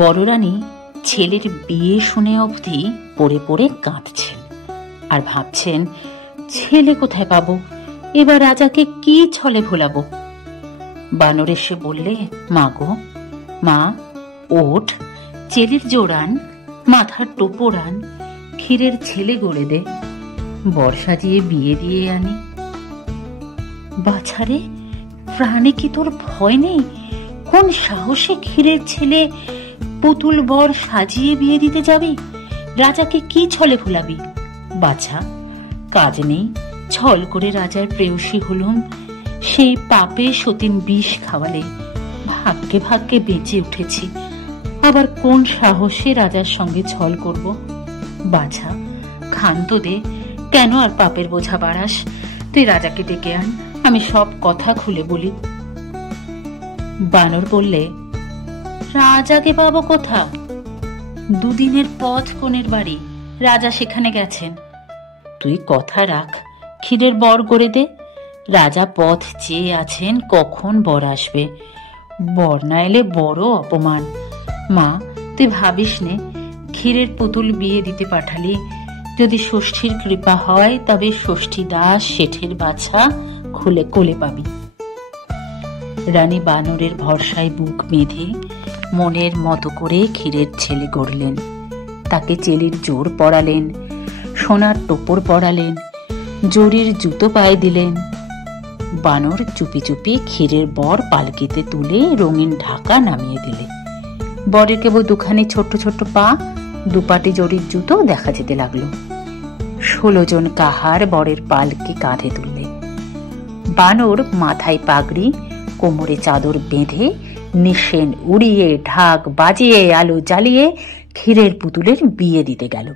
বড় রানী ছেলের বিয়ে শুনে অবধি পড়ে পড়ে কাঁদছেন আর ভাবছেন, ছেলে কোথায় পাবো, এবার রাজাকে কি ছলে ভোলাবো। বানর এসে বললে, মা গো মা, ওঠ, চেলির জোড়ান, মাথার টোপর আন, ক্ষীরের ছেলে গড়ে দে, বর সাজিয়ে বিয়ে দিয়ে আনি। বাছারে, প্রাণে কি তোর ভয় নেই? কোন সাহসে ক্ষীরের ছেলে পুতুল বর সাজিয়ে বিয়ে দিতে যাবি? রাজাকে কি ছলে ভোলাবি? বাছা, কাজ নেই, ছল করে রাজার প্রেয়সী হলুম, সেই পাপে সতীন বিষ খাওয়ালে ভাগ্যে ভাগ্যে বেঁচে উঠেছি, আবার কোন সাহসে রাজার সঙ্গে ছল করব? বাছা, ক্ষান্ত দে, কেন আর পাপের বোঝা বাড়াস? তুই রাজাকে ডেকে আন, আমি সব কথা খুলে বলি। বানর বললে, রাজাকে পাবো কোথাও? দুদিনের পথ কোণের বাড়ি, রাজা সেখানে গেছেন। তুই কথা রাখ, ক্ষীরের বর গড়ে দে। রাজা পথ চেয়ে আছেন কখন বর আসবে, বর না এলে বড় অপমান। মা, তুই ভাবিস নে, ক্ষীরের পুতুল বিয়ে দিতে পাঠালি, যদি ষষ্ঠীর কৃপা হয় তবে ষষ্ঠী দাস শেঠের বাছা খুলে কোলে পাবি। রানী বানরের ভরসায় বুক বেঁধে মনের মতো করে ক্ষীরের ছেলে গড়লেন। তাকে চেলির জোর পরালেন, সোনার টোপর পরালেন, জরির জুতো পায়ে দিলেন। বানর চুপি চুপি ক্ষীরের বর পালকিতে তুলে রঙিন ঢাকা নামিয়ে দিলে। বরের কেবল দুখানি ছোট্ট ছোট্ট পা, দুপাটি জরির জুতো দেখা যেতে লাগলো। 16 জন কাহার বরের পালকি কাঁধে তুললে। বানর মাথায় পাগড়ি, কোমরে চাদর বেঁধে, নিশেন উড়িয়ে, ঢাক বাজিয়ে, আলো জ্বালিয়ে ক্ষীরের পুতুলের বিয়ে দিতে গেল।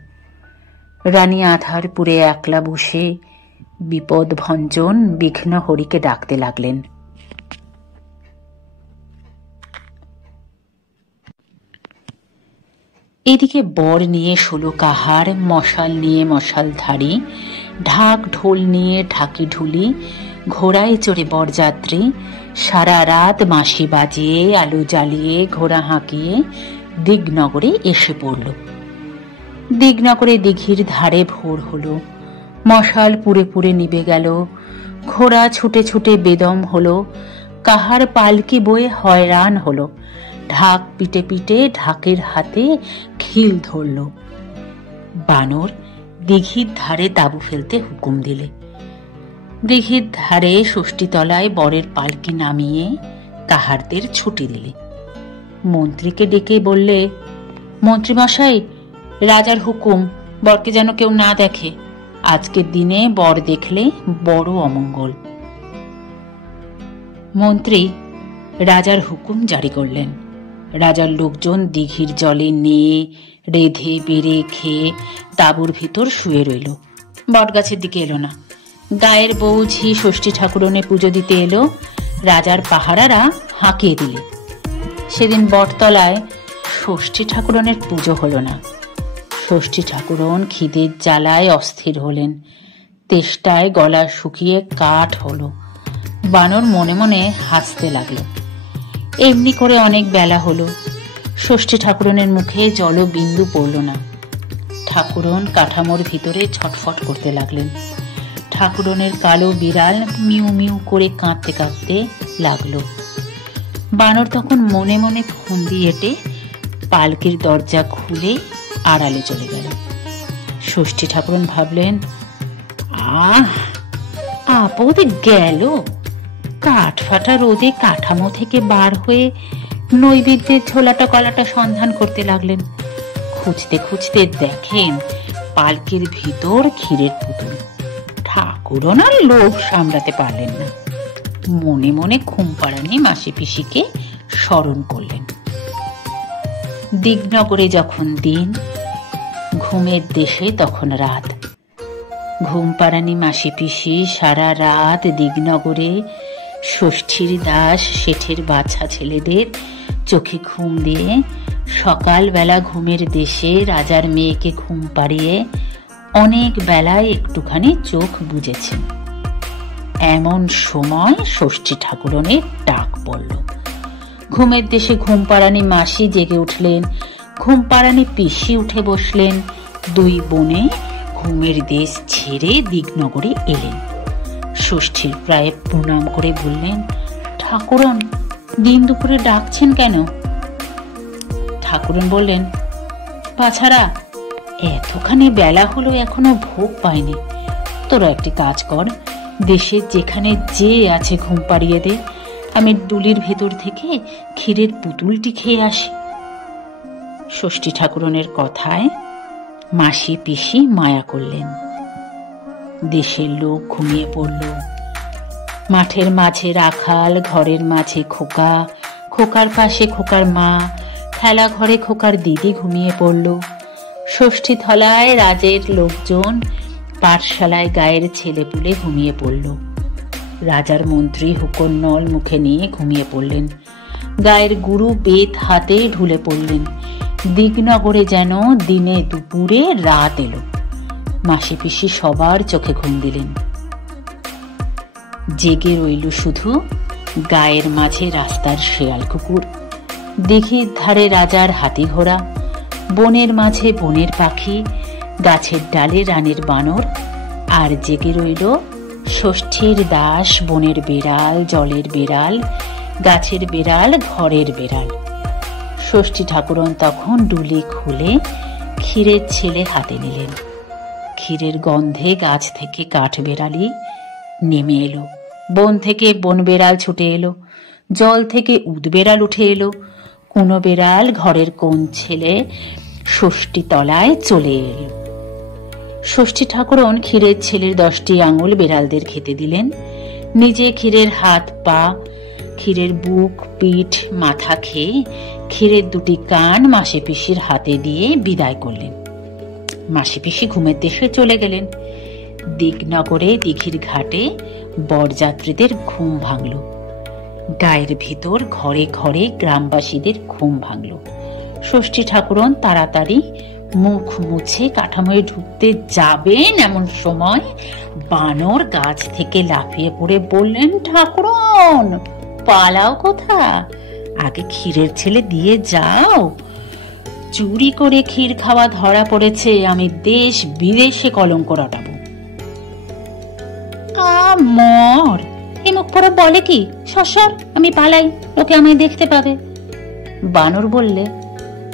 রানী আধারপুরে একলা বসে বিপদ ভঞ্জন বিঘ্ন হরিকে ডাকতে লাগলেন। এদিকে বর নিয়ে 16 কাহার, মশাল নিয়ে মশালধারী, ঢাক ঢোল নিয়ে ঢাকি ঢুলি, ঘোড়ায় চড়ে বরযাত্রী সারা রাত বাঁশি বাজিয়ে, আলো জ্বালিয়ে, ঘোড়া হাঁকিয়ে দিগনগরে এসে পড়ল। দিগনগরে দিঘির ধারে ভোর হলো, মশাল পুড়ে পুড়ে নিবে গেল, ঘোড়া ছুটে ছুটে বেদম হলো, কাহার পালকি বয়ে হয়রান হলো, ঢাক পিটে পিটে ঢাকের হাতে খিল ধরল। বানর দিঘির ধারে তাঁবু ফেলতে হুকুম দিলে। দিঘির ধারে ষষ্ঠীতলায় বরের পালকি নামিয়ে কাহারদের ছুটি দিলে। মন্ত্রীকে ডেকে বললে, মন্ত্রীমশাই, রাজার হুকুম, বরকে যেন কেউ না দেখে, আজকের দিনে বর দেখলে বড় অমঙ্গল। মন্ত্রী রাজার হুকুম জারি করলেন। রাজার লোকজন দিঘির জলে নিয়ে রেধে বেড়ে খেয়ে তাঁবুর ভিতর শুয়ে রইল, বটগাছের দিকে এলো না। গায়ের বউ ঝি ষষ্ঠী ঠাকুরনে পুজো দিতে এলো, রাজার পাহারারা হাঁকিয়ে দিলে। সেদিন বটতলায় ষষ্ঠী ঠাকুরনের পুজো হলো না। ষষ্ঠী ঠাকুরন খিদের জ্বালায় অস্থির হলেন, তেষ্টায় গলা শুকিয়ে কাঠ হলো। বানর মনে মনে হাসতে লাগলো। এমনি করে অনেক বেলা হলো, ষষ্ঠী ঠাকুরনের মুখে জলবিন্দু পড়ল না। ঠাকুরন কাঠামোর ভিতরে ছটফট করতে লাগলেন। ঠাকুরনের কালো বিড়াল মিউ মিউ করে কাঁদতে কাঁদতে লাগলো। বানর তখন মনে মনে ফন্দি এঁটে পালকির দরজা খুলে আড়ালে চলে গেল। ষষ্ঠী ঠাকুরন ভাবলেন, আপদ গেল। কাঠ ফাটা রোদে কাঠামো থেকে বার হয়ে নৈবেদ্যের ঝোলাটা কলাটা সন্ধান করতে লাগলেন। খুঁজতে খুঁজতে দেখেন পালকির ভিতর ক্ষীরের পুতুল। ঠাকুরন আর লোভ সামলাতে পারলেন না, মনে মনে ঘুমপাড়ানি মাসি পিসিকে স্মরণ করলেন। দিগনগরে যখন দিন, ঘুমের দেশে তখন রাত। ঘুমপাড়ানি মাসি পিসি সারা রাত দিগনগরে ষষ্ঠীর দাস শেঠের বাছা ছেলেদের চোখে ঘুম দিয়ে সকালবেলা ঘুমের দেশে রাজার মেয়েকে ঘুম পাড়িয়ে অনেক বেলায় একটুখানি চোখ বুজেছেন। এমন সময় ষষ্ঠী ঠাকুরনের ডাক পড়ল। ঘুমের দেশে ঘুমপাড়ানি মাসি জেগে উঠলেন, ঘুমপাড়ানি পিসি উঠে বসলেন। দুই বোনে ঘুমের দেশ ছেড়ে দিগনগরে এলেন। ষষ্ঠীর প্রায় প্রণাম করে বললেন, ঠাকুরন, দিন দুপুরে ডাকছেন কেন? ঠাকুরন বললেন, বাছারা, এতখানি বেলা হলো এখনো ভোগ পায়নি। তোরা একটি কাজ কর, দেশের যেখানে যে আছে ঘুম পাড়িয়ে দে, আমি ডুলির ভেতর থেকে ক্ষীরের পুতুলটি খেয়ে আসি। ষষ্ঠী ঠাকুরনের কথায় মাসি পিসি মায়া করলেন। দেশের লোক ঘুমিয়ে পড়ল। মাঠের মাঝে রাখাল, ঘরের মাঝে খোকা, খোকার পাশে খোকার মা, খেলা ঘরে খোকার দিদি ঘুমিয়ে পড়ল। ষষ্ঠী থলায় রাজের লোকজন, পাঠশালায় গায়ের ছেলেপুলে ঘুমিয়ে পড়ল। রাজার মন্ত্রী হুকোর নল মুখে নিয়ে ঘুমিয়ে পড়লেন। গায়ের গুরু বেত হাতে ঢুলে পড়লেন। দিগনগরে যেন দিনে দুপুরে রাত এলো। মাসি পিসি সবার চোখে ঘুম দিলেন। জেগে রইল শুধু গায়ের মাঝে রাস্তার শেয়াল কুকুর, দিঘির ধারে রাজার হাতি ঘোড়া, বনের মাঝে বনের পাখি, গাছের ডালে রানের বানর, আর জেগে রইল ষষ্ঠীর দাস, বনের বেড়াল, জলের বেড়াল, গাছের বেড়াল, ঘরের বেড়াল। ষষ্ঠী ঠাকুরন তখন ডুলি খুলে ক্ষীরের ছেলে হাতে নিলেন। ক্ষীরের গন্ধে গাছ থেকে কাঠ বেড়ালি নেমে এলো, বন থেকে বন বেড়াল ছুটে এলো, জল থেকে উদ বেড়াল উঠে এলো। কোনো বেড়াল ঘরের কোন ছেলে ষষ্ঠী তলায় চলে এলো। ষষ্ঠী ঠাকুরন ক্ষীরের ছেলের 10টি আঙুল বেড়ালদের খেতে দিলেন। নিজে ক্ষীরের হাত পা, ক্ষীরের বুক পিঠ মাথা খেয়ে ক্ষীরের 2টি কান মাসি পিসির হাতে দিয়ে বিদায় করলেন। মাসি পিসি ঘুমের দেশে চলে গেলেন। দিগনগরে দিঘির ঘাটে বরযাত্রীদের ঘুম ভাঙল। গায়ের ভিতর ঘরে ঘরে গ্রামবাসীদের ঘুম ভাঙল। ষষ্ঠী ঠাকুরন তাড়াতাড়ি মুখ মুছে কাঠামোয় ঢুকতে যাবেন, এমন সময় বানর গাছ থেকে লাফিয়ে পড়ে বললেন, ঠাকুরন, পালাও কোথা? আগে ক্ষীরের ছেলে দিয়ে যাও। চুরি করে ক্ষীর খাওয়া ধরা পড়েছে, আমি দেশ বিদেশে কলঙ্ক রটাবো। মর, এ মুখ পড়া বলে কি? সসর, আমি পালাই, লোকে আমায় দেখতে পাবে। বানর বললে,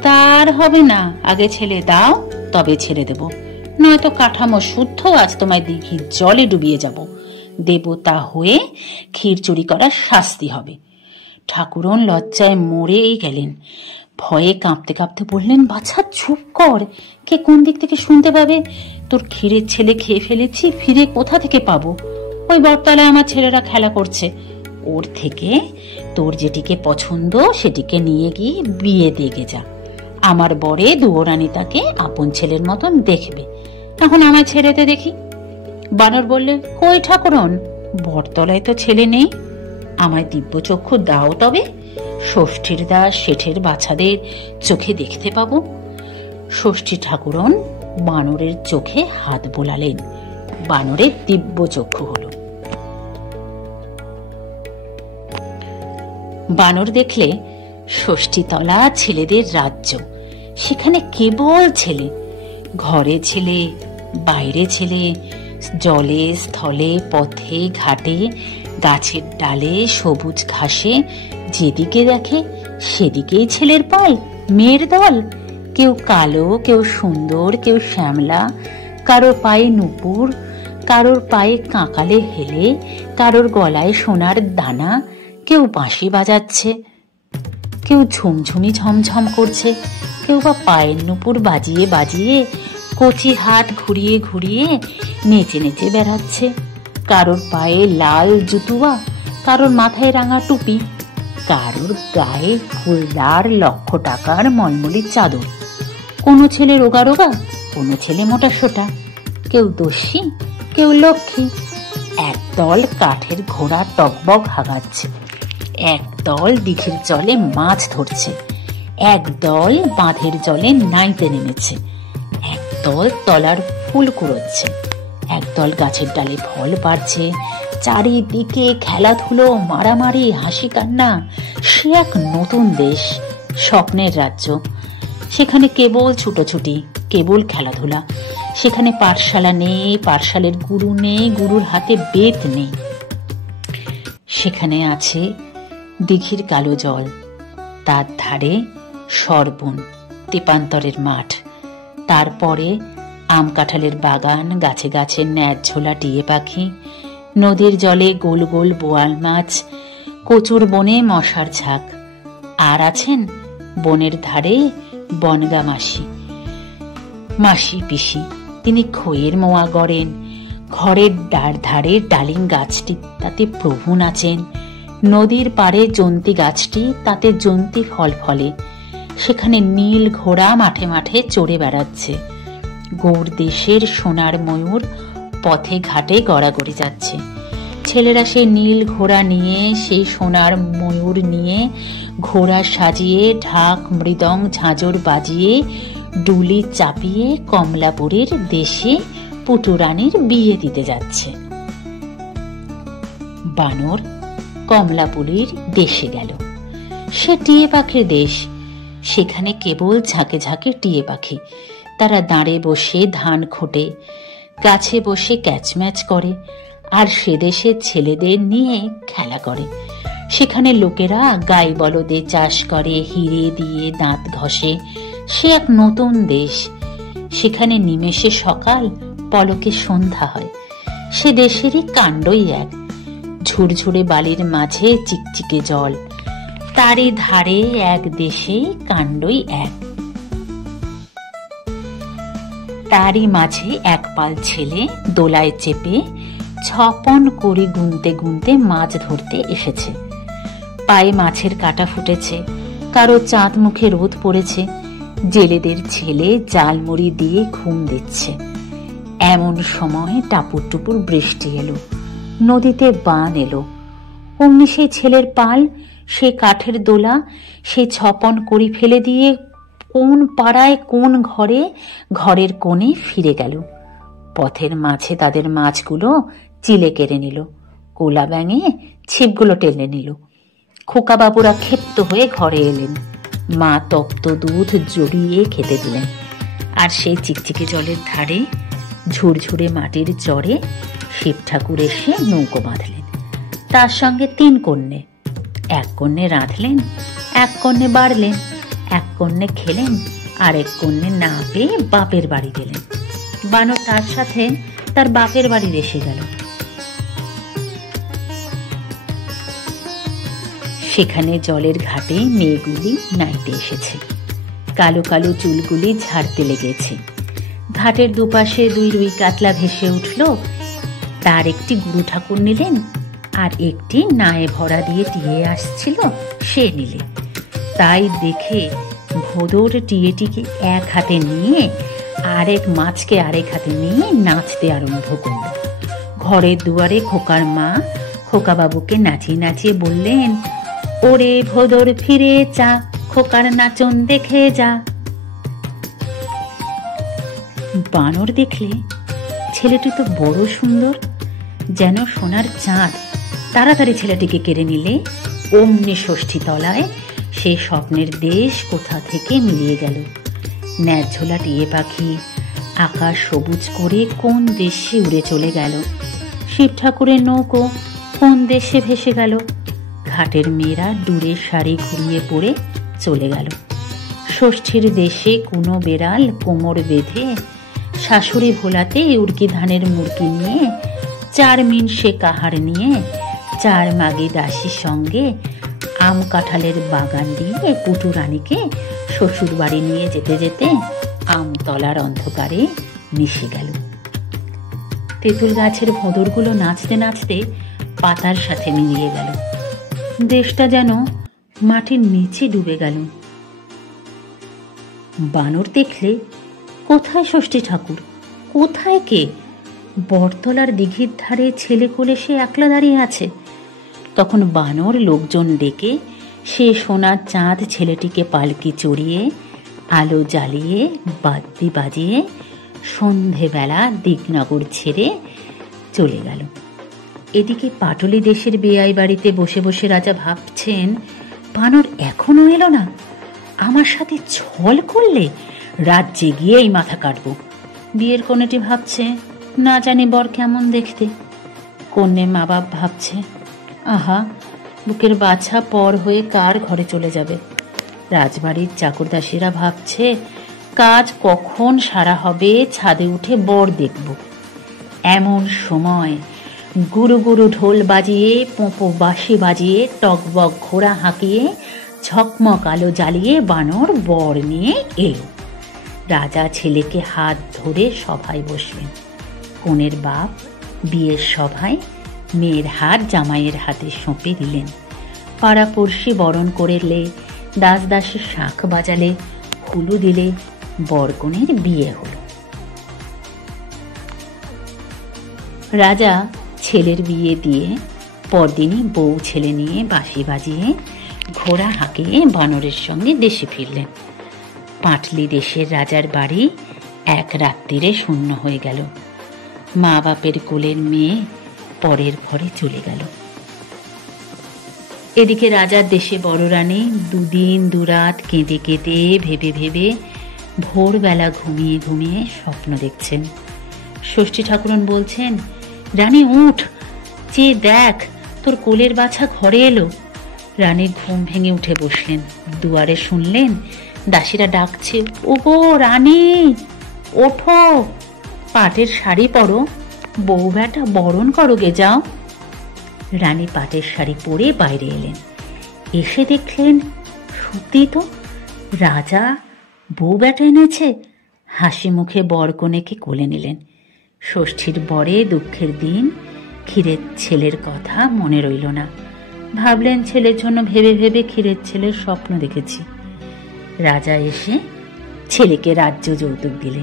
তার হবে না, আগে ছেলে দাও, তবে ছেড়ে দেব, নয়তো কাঠামো শুদ্ধ আজ তোমায় দিঘির জলে ডুবিয়ে যাব। দেবতা হয়ে ক্ষীর চুরি করার শাস্তি হবে। ঠাকুরন লজ্জায় মরেই গেলেন। ভয়ে কাঁপতে কাঁপতে বললেন, বাছা চুপ কর, কে কোন দিক থেকে শুনতে পাবে? তোর ক্ষীরের ছেলে খেয়ে ফেলেছি, ফিরে কোথা থেকে পাবো? ওই বটতলায় আমার ছেলেরা খেলা করছে, ওর থেকে তোর যেটিকে পছন্দ সেটিকে নিয়ে গিয়ে বিয়ে দেখে যা। আমার বরে দুয়োরানি তাকে আপন ছেলের মতন দেখবে। এখন আমায় ছেড়েতে দেখি। বানর বললে, কই ঠাকুরন, বটতলায় তো ছেলে নেই, আমায় দিব্য চক্ষু দাও, তবে ষষ্ঠীর দাস শেঠের বাচ্চাদের চোখে দেখতে পাবো। ষষ্ঠী ঠাকুরন বানরের চোখে হাত বোলালেন। বানরের দিব্য চক্ষু হলো। বানর দেখলে ষষ্ঠীতলা ছেলেদের রাজ্য, সেখানে কেবল ছেলে, ঘরে ছেলে, বাইরে ছেলে, জলে স্থলে পথে ঘাটে গাছের ডালে সবুজ ঘাসে যেদিকে দেখে সেদিকেই ছেলের পাল, মেয়ের দল। কেউ কালো, কেউ সুন্দর, কেউ শ্যামলা, কারোর পায়ে নুপুর, কারোর পায়ে কাঁকালে হেলে, কারোর গলায় সোনার দানা, কেউ বাঁশি বাজাচ্ছে, কেউ ঝুমঝুমি ঝমঝম করছে, কেউ বা পায়ের নুপুর বাজিয়ে বাজিয়ে কচি হাত ঘুরিয়ে ঘুরিয়ে নেচে নেচে বেড়াচ্ছে। কারোর পায়ে লাল জুতুয়া, কারোর মাথায় রাঙা টুপি, কারোর গায়ে ফুলদার 1,00,000 টাকার মলমলি চাদর। কোনো ছেলে রোগা রোগা, কোনো ছেলে মোটা সোটা, কেউ দস্যি, কেউ লক্ষ্মী। একদল কাঠের ঘোড়া টকবক হাগাচ্ছে, একদল দিঘির জলে মাছ ধরছে, একদল বাঁধের জলে নাইতে নেমেছে, একদল তলার ফুল কুড়োচ্ছে, একদল গাছের ডালে ফল পাড়ছে, চারিদিকে খেলাধুলো, মারামারি, হাসি কান্না। সে এক নতুন দেশ, স্বপ্নের রাজ্য। সেখানে কেবল ছুটোছুটি, কেবল খেলাধুলা। সেখানে পাঠশালা নেই, পাঠশালের গুরু নেই, গুরুর হাতে বেত নেই। সেখানে আছে দিঘির কালো জল, তার ধারে সরবন, তেপান্তরের মাঠ, তারপরে আম কাঁঠালের বাগান, গাছে গাছে ন্যাচ ঝোলা টিয়ে পাখি, নদীর জলে গোল গোল বোয়াল মাছ, কচুর বনে মশার ঝাঁক। আর আছেন বনের ধারে বনগা মাসি, মাসি পিসি। তিনি খইয়ের মোয়া গড়েন। ঘরের ধারে ডালিম গাছটি, তাতে প্রভু নাচেন। নদীর পাড়ে জন্তি গাছটি, তাতে জন্তি ফল ফলে। সেখানে নীল ঘোড়া মাঠে মাঠে চড়ে বেড়াচ্ছে। গৌর দেশের সোনার ময়ূর পথে ঘাটে গড়াগড়ি যাচ্ছে। ছেলেরা সেই নীল ঘোড়া নিয়ে, সেই সোনার ময়ূর নিয়ে, ঘোড়া সাজিয়ে, ঢাক মৃদং ঝাঁঝর বাজিয়ে, ডুলি চাপিয়ে কমলাপুরের দেশে পুটুরানির বিয়ে দিতে যাচ্ছে। বানর কমলাপুরীর দেশে গেল। সে টিয়ে পাখির দেশ। সেখানে কেবল ঝাঁকে ঝাঁকে টিয়ে পাখি। তারা দাঁড়ে বসে ধান খোটে, গাছে বসে ক্যাচম্যাচ করে, আর সে দেশের ছেলেদের নিয়ে খেলা করে। সেখানে লোকেরা গাই বলদে চাষ করে, হিরে দিয়ে দাঁত ঘষে। সে এক নতুন দেশ। সেখানে নিমেষে সকাল, পলকে সন্ধ্যা হয়। সে দেশেরই কাণ্ডই এক। ঝুরঝুরে বালির মাঝে চিকচিকে জল, তারই ধারে এক দেশে কাণ্ডই এক। তারই মাঝে এক পাল ছেলে দোলায় চেপে ছপন করে গুনতে গুনতে মাছ ধরতে এসেছে। পায়ে মাছের কাঁটা ফুটেছে, কারো চাঁদ মুখে রোদ পড়েছে। জেলেদের ছেলে জালমুড়ি দিয়ে ঘুম দিচ্ছে। এমন সময় টাপুর টুপুর বৃষ্টি এলো, নদীতে বান এলো। অমনি সেই ছেলের পাল, সে কাঠের দোলা, সে ছপন করি ফেলে দিয়ে কোন পাড়ায় কোন ঘরে, ঘরের কোণে ফিরে গেল। পথের মাঝে তাদের মাছগুলো চিলে কেড়ে নিল, কোলা ব্যাঙে ছিপগুলো টেনে নিল। খোকা বাবুরা ক্ষিপ্ত হয়ে ঘরে এলেন। মা তপ্ত দুধ জড়িয়ে খেতে দিলেন। আর সেই চিকচিকে জলের ধারে ঝুরঝুরে মাটির চরে শিব ঠাকুর এসে নৌকো বাঁধলেন। তার সঙ্গে 3 কন্যে। এক কন্যে রাঁধলেন, এক কন্যে বাড়লেন, এক কন্যে খেলেন, আর এক কন্যে না পেয়ে বাপের বাড়ি গেলেন। বানর তার সাথে তার বাপের বাড়ি এসে গেল। সেখানে জলের ঘাটে মেয়েগুলি নাইতে এসেছে। কালো কালো চুলগুলি ঝাড়তে লেগেছে। ঘাটের দুপাশে 2 রুই কাতলা ভেসে উঠল। তার একটি গুরু ঠাকুর নিলেন, আর একটি নায়ে ভরা দিয়ে টিয়ে আসছিল, সে নিলে। তাই দেখে ভোদর টিয়েটিকে এক হাতে নিয়ে আরেক মাছকে আরেক হাতে নিয়ে নাচতে আরম্ভ করল। ঘরের দুয়ারে খোকার মা খোকা বাবুকে নাচিয়ে নাচিয়ে বললেন, ওরে ভোদর ফিরে যা, খোকার নাচন দেখে যা। বানর দেখলে ছেলেটি তো বড় সুন্দর, যেন সোনার চাঁদ। তাড়াতাড়ি ছেলেটিকে কেড়ে নিলে অমনি ষষ্ঠী তলায় সে স্বপ্নের দেশ কোথা থেকে মিলিয়ে গেল। ন্যাচ ঝোলা টিয়ে পাখি আকাশ সবুজ করে কোন দেশে উড়ে চলে গেল। শিব ঠাকুরের নৌকো কোন দেশে ভেসে গেল। ঘাটের মেয়েরা দূরে শাড়ি ঘুরিয়ে পড়ে চলে গেল। ষষ্ঠীর দেশে কোনো বেড়াল কোমর বেঁধে শাশুড়ি ভোলাতে উড়কি ধানের মুরকি নিয়ে 4 মিন সে কাহার নিয়ে 4 মাগি দাসীর সঙ্গে আম কাঁঠালের বাগান দিয়ে পুটুরানিকে শ্বশুর বাড়ি নিয়ে যেতে যেতে আমতলার অন্ধকারে মিশে গেল। তেঁতুল গাছের ভোঁদরগুলো নাচতে নাচতে পাতার সাথে মিলিয়ে গেল। দেশটা যেন মাটির নিচে ডুবে গেল। বানর দেখলে কোথায় ষষ্ঠী ঠাকুর, কোথায় কে? বটতলার দিঘির ধারে ছেলে কোলে সে একলা দাঁড়িয়ে আছে। তখন বানর লোকজন ডেকে সে সোনার চাঁদ ছেলেটিকে পালকি চড়িয়ে আলো জ্বালিয়ে বাদ্যি বাজিয়ে সন্ধেবেলা দিগনগর ছেড়ে চলে গেল। এদিকে পাটলি দেশের বেয়াই বাড়িতে বসে বসে রাজা ভাবছেন, বানর এখনো এলো না, আমার সাথে ছল করলে রাজ্যে গিয়েই মাথা কাটবো। বিয়ের কনেটি ভাবছে, না জানি বর কেমন দেখতে। কন্যে মা বাপ ভাবছে, আহা, বুকের বাছা পর হয়ে কার ঘরে চলে যাবে। রাজবাড়ির চাকরদাসীরা ভাবছে, কাজ কখন সারা হবে, ছাদে উঠে বর দেখব। এমন সময় গুরু গুরু ঢোল বাজিয়ে, পোঁপো বাঁশি বাজিয়ে, টকবক ঘোড়া হাঁকিয়ে, ঝকমক আলো জ্বালিয়ে বানর বর নিয়ে এলো। রাজা ছেলেকে হাত ধরে সভায় বসলেন। কনের বাপ বিয়ের সভায় মেয়ের হাত জামাইয়ের হাতে সঁপে দিলেন। পাড়াপড়শি বরণ করলে, দাস দাসের শাঁখ বাজালে, হুলু দিলে, বরকনের বিয়ে হলো। রাজা ছেলের বিয়ে দিয়ে পরদিনই বউ ছেলে নিয়ে বাঁশি বাজিয়ে, ঘোড়া হাঁকিয়ে বানরের সঙ্গে দেশে ফিরলেন। পাটলি দেশের রাজার বাড়ি এক রাত্রিরে শূন্য হয়ে গেল। মা বাপের কোলের মেয়ে পরের ঘরে চলে গেল। এদিকে রাজার দেশে বড় রানী দুদিন দুরাত কেঁদে কেঁদে ভেবে ভেবে ভোরবেলা ঘুমিয়ে ঘুমিয়ে স্বপ্ন দেখছেন। ষষ্ঠী ঠাকুরন বলছেন, রানী উঠ, চেয়ে দেখ, তোর কোলের বাছা ঘরে এলো। রানী ঘুম ভেঙে উঠে বসলেন। দুয়ারে শুনলেন দাসীরা ডাকছে, ওগো রানী, ওঠো, পাটের শাড়ি পরো, বউ বেটা বরণ করো গে যাও। রানী পাটের শাড়ি পরে বাইরে এলেন। এসে দেখলেন, সত্যি তো, রাজা বউ বেটা এনেছে। হাসি মুখে বরকনেকে কোলে নিলেন। ষষ্ঠীর বরে দুঃখের দিন, ক্ষীরের ছেলের কথা মনে রইল না। ভাবলেন, ছেলের জন্য ভেবে ভেবে ক্ষীরের ছেলের স্বপ্ন দেখেছি। রাজা এসে ছেলেকে রাজ্য যৌতুক দিলে।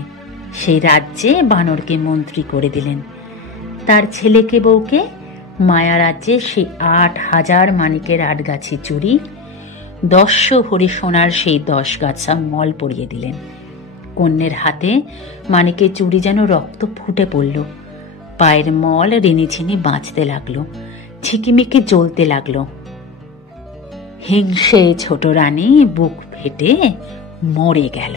সেই রাজ্যে বানরকে মন্ত্রী করে দিলেন। তার ছেলেকে বউকে মায়া রাজ্যে সেই ৮,০০০ মানিকের ৮ গাছি চুড়ি, ১০০ ভরি সোনার সেই ১০ গাছা মল পরিয়ে দিলেন। কন্যের হাতে মানিকের চুড়ি যেন রক্ত ফুটে পড়ল। পায়ের মল রিনিঝিনি বাঁচতে লাগলো, ঝিকিমিকি জ্বলতে লাগলো। হিংসে ছোট রানী বুক ফেটে মরে গেল।